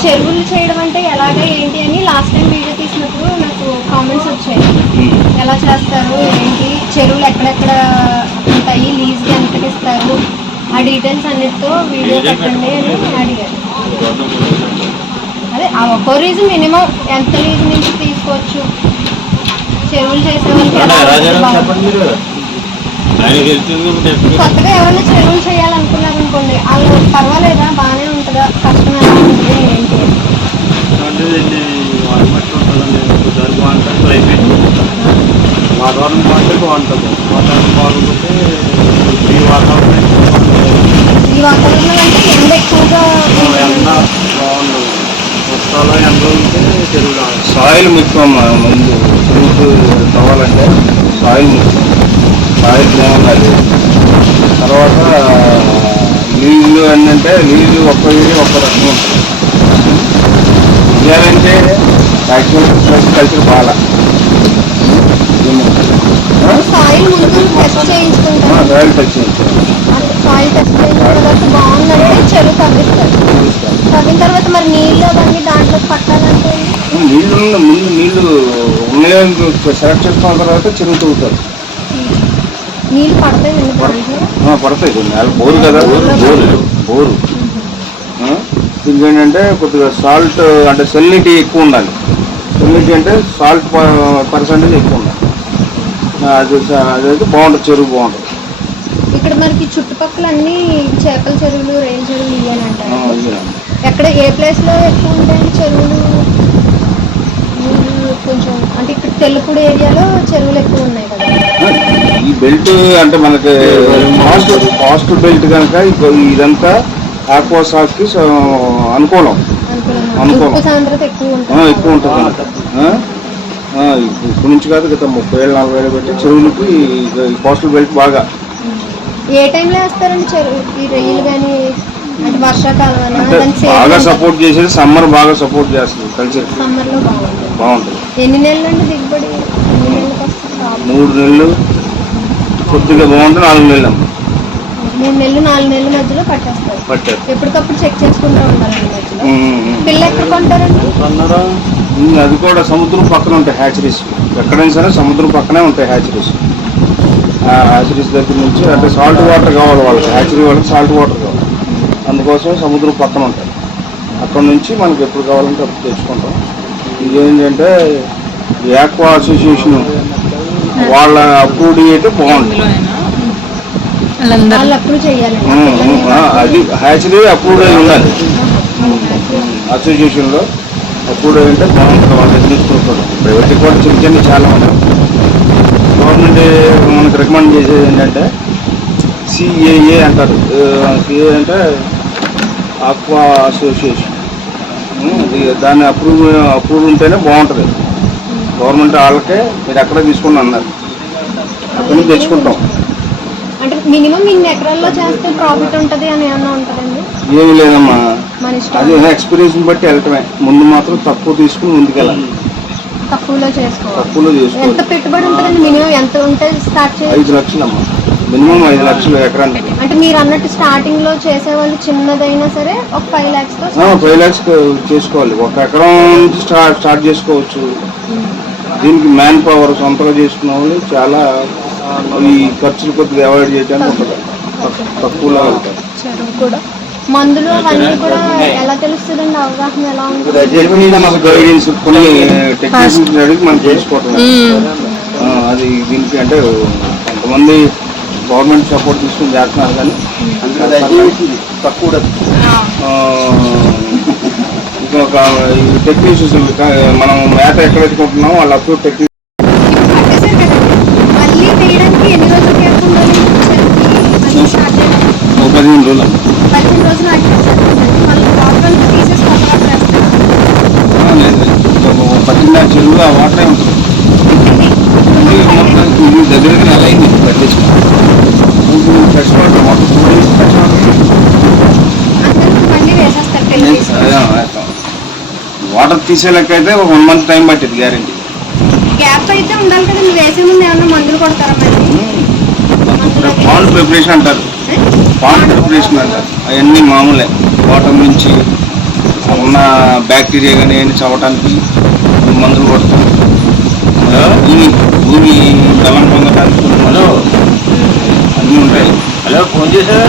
చెరువులు చేయడం అంటే ఎలాగ ఏంటి అని లాస్ట్ టైం వీడియో తీసినప్పుడు నాకు కామెంట్స్ వచ్చాయి. ఎలా చేస్తారు ఏంటి? చెరువులు ఎక్కడెక్కడ ఉంటాయి లీజ్కి ఎంతకి ఇస్తారు ఆ డీటెయిల్స్ అన్నిటితో వీడియో పెట్టండి అని అడిగారు. అదే ఆ ఒక్కో రీజన్ మినిమం ఎంత లీజ్ నుంచి తీసుకోవచ్చు? చెరువులు చేసే వాళ్ళకి కొత్తగా ఎవరైనా చెరువులు చేయాలనుకున్నారు వాళ్ళు పర్వాలేదా? బాగానే ఉంటుందా? కష్టం ఎలా ఉంటుంది? ఏంటి అంటే దీన్ని వాటర్ మట్టి ఉంటుందండి. ఒకసారి బాగుంటుంది క్లైమేట్ వాతావరణం బాగుంటే బాగుంటుంది. వాతావరణం బాగుంటే ఈ వాతావరణం ఈ వాతావరణం అంటే ఎండ ఎక్కువగా ఎండ బాగుండదు. వర్షాలు ఎండ ఉంటే సాయిల్ ముఖ్యం ముందు. చెరువుకు తవ్వాలంటే సాయిల్ ముఖ్యం. సాయిల్ బాగుండాలి. తర్వాత నీళ్ళు ఏంటంటే నీళ్ళు ఒక్క ఒక్క ఉంటుంది చేయాలంటే యాక్చువల్ కల్చర్ బాగా సాయిల్ టెస్ట్ చేయించుకుంటారు. సాయిల్ టచ్ చేయించాలి సాయిల్ టెస్ట్ చేయించిన తర్వాత బాగుందంటే చెరువు తగ్గిస్తారు తగ్గిన తర్వాత మరి నీళ్ళు అవన్నీ దాంట్లో పట్టాలంటే నీళ్ళు ముందు నీళ్ళు ఉన్నాయని సెలెక్ట్ చేసుకున్న తర్వాత చెరువు తవ్వుతారు. నీళ్ళు పడతాయి పడతాయి కొన్ని. బోరు కదా. Bore bore. ఏంటంటే కొద్దిగా సాల్ట్ అంటే సెల్నిటీ ఎక్కువ ఉండాలి. సెల్నిటీ అంటే సాల్ట్ పర్సంటేజ్ ఎక్కువ ఉండాలి. అది అదైతే బాగుంటుంది. చెరువు బాగుంటుంది. ఇక్కడ మనకి చుట్టుపక్కల అన్ని చేపల చెరువులు రైలు చెరువులు ఆ, అంటారు. ఎక్కడ ఏ ప్లేస్లో ఎక్కువ ఉంటాయి చెరువులు? కొంచెం అంటే ఇక్కడ తెల్లపూడి ఏరియాలో చెరువులు ఎక్కువ ఉన్నాయి కదా. బెల్ట్ అంటే మనకి కాస్ట్ కాస్ట్ బెల్ట్ కనుక ఇదంతా ఆక్వా అనుకూలం. అనుకూలంగా అనుకూలం. సాంద్రత ఎక్కువ ఉంటుంది. కనుక? ఆ, ఇప్పుడు నుంచి కాదు గత ముప్పై ఏళ్ళు నలభై ఏళ్ళు పెట్టి చెరువులకి ఈ కోస్టల్ బెల్ట్ బాగా. ఏ టైంలో వేస్తారండి చెరువు? ఈ రొయ్యలు కానీ బాగా సపోర్ట్ చేసేది సమ్మర్ బాగా సపోర్ట్ చేస్తుంది కల్చర్. బాగుంటుంది. ఎన్ని నెలలు అండి దిగుబడి? మూడు నెలలు. కొద్దిగా బాగుంటుంది నాలుగు నెలలు మూడు నెలలు నాలుగు నెలల మధ్యలో పట్టేస్తారు పట్టారు ఎప్పటికప్పుడు చెక్ చేసుకుంటూ మధ్యలో. పిల్ల ఎక్కడ కొంటారండి? అన్నారా ఉమ్, అది కూడా సముద్రం పక్కన ఉంటాయి హ్యాచరీస్ ఎక్కడైనా సరే సముద్రం పక్కనే ఉంటాయి హ్యాచరీస్ ఆ హ్యాచరీస్ దగ్గర నుంచి అంటే సాల్ట్ వాటర్ కావాలి వాళ్ళకి హ్యాచరీ వాళ్ళకి సాల్ట్ వాటర్ కావాలి. అందుకోసం సముద్రం పక్కన ఉంటాయి. అక్కడ నుంచి మనకి ఎప్పుడు కావాలంటే అప్పుడు తెచ్చుకుంటాం. ఇదేంటంటే యాక్వా అసోసియేషన్ వాళ్ళ అప్రూవ్డ్ అయితే బాగుంటుంది వాళ్ళు అప్రూవ్ ఉమ్, ఆ, అది అప్రూవ్డ్ అయి ఉండాలి. అసోసియేషన్లో అప్రూవ్డ్ అయి ఉంటే బాగుంటుంది వాళ్ళ దగ్గర తీసుకుంటారు ప్రైవేట్ కూడా చిన్న చిన్న చాలా ఉన్నాయి. గవర్నమెంట్ మనకు రికమెండ్ చేసేది ఏంటంటే సిఏఏ అంటారు. సిఏ అంటే ఆక్వా అసోసియేషన్ దాన్ని అప్రూవ్ అప్రూవ్ ఉంటేనే బాగుంటుంది. గవర్నమెంట్ వాళ్ళకే మీరు ఎక్కడ తీసుకుని అన్నారు. అక్కడి నుంచి తెచ్చుకుంటాం. అంటే మినిమం ఇన్ని ఎకరాల్లో చేస్తే ప్రాఫిట్ ఉంటది అని ఏమన్నా ఉంటదండి? ఏమి లేదమ్మా. అది ఎక్స్పీరియన్స్ బట్టి వెళ్ళటమే. ముందు మాత్రం తక్కువ తీసుకుని ముందుకెళ్ళాలి. తక్కువలో చేసుకోవాలి. ఎంత పెట్టుబడి ఉంటుందండి? మినిమం ఎంత ఉంటే స్టార్ట్ చేయాలి ఐదు లక్షలమ్మా. మినిమం ఐదు లక్షలు ఎకరానికి. అంటే మీరు అన్నట్టు స్టార్టింగ్లో చేసే వాళ్ళు చిన్నదైనా సరే ఒక ఫైవ్ లాక్స్ ఫైవ్ ల్యాక్స్ చేసుకోవాలి. ఒక ఎకరం నుంచి స్టార్ట్ స్టార్ట్ చేసుకోవచ్చు. దీనికి మ్యాన్ పవర్ సొంతగా చేసుకున్న వాళ్ళు చాలా ఈ ఖర్చులు కొద్దిగా అవాయిడ్ చేయడానికి ఉంటుంది తక్కు- తక్కువలో వెళ్తారు. చెరువు కూడా. మందులు అవన్నీ కూడా ఎలా తెలుస్తుందండి? అవగాహన ఎలా ఉంటుంది? గైడెన్స్ కొన్ని టెక్నీషియన్స్ అడిగి మనం చేసుకోవటం ఆ, అది దీనికి అంటే కొంతమంది గవర్నమెంట్ సపోర్ట్ తీసుకుని చేస్తున్నారు కానీ తక్కువ ఇంకా ఒక టెక్నీషియన్స్ మనం మేత ఎక్కడైతే కొంటున్నామో వాళ్ళు అప్పుడు టెక్నీ ఒక పదిహేను రోజులు పదిహేను రోజులు. ఒక పద్దెనిమిది చెరువు ఆ వాటరే ఉంటుంది. ఇది మొత్తం ఇది దగ్గర దగ్గర నెల అయింది పట్టించుకుని ఫ్రెష్ వాటర్ మొత్తం ఫ్రెష్ వాటర్ అందరూ మళ్ళీ వేసేస్తారు పెళ్ళి చేసి. వాటర్ తీసే లెక్క అయితే ఒక వన్ మంత్ టైం పట్టింది గ్యారెంటీ గ్యాప్ అయితే ఉండాలి కదా మీరు వేసే ముందు ఏమన్నా మందులు కొడతారా పాండ్ ప్రిపరేషన్ అంటారు. పాండ్ ప్రిపరేషన్ అంటారు. అవన్నీ మామూలే. బాటం నుంచి ఉన్న బ్యాక్టీరియా కానీ ఏమి చవటానికి మందులు కొడతాం భూమి భూమి బలం పొందడానికి అన్నీ ఉంటాయి. హలో ఫోన్ చేశారా?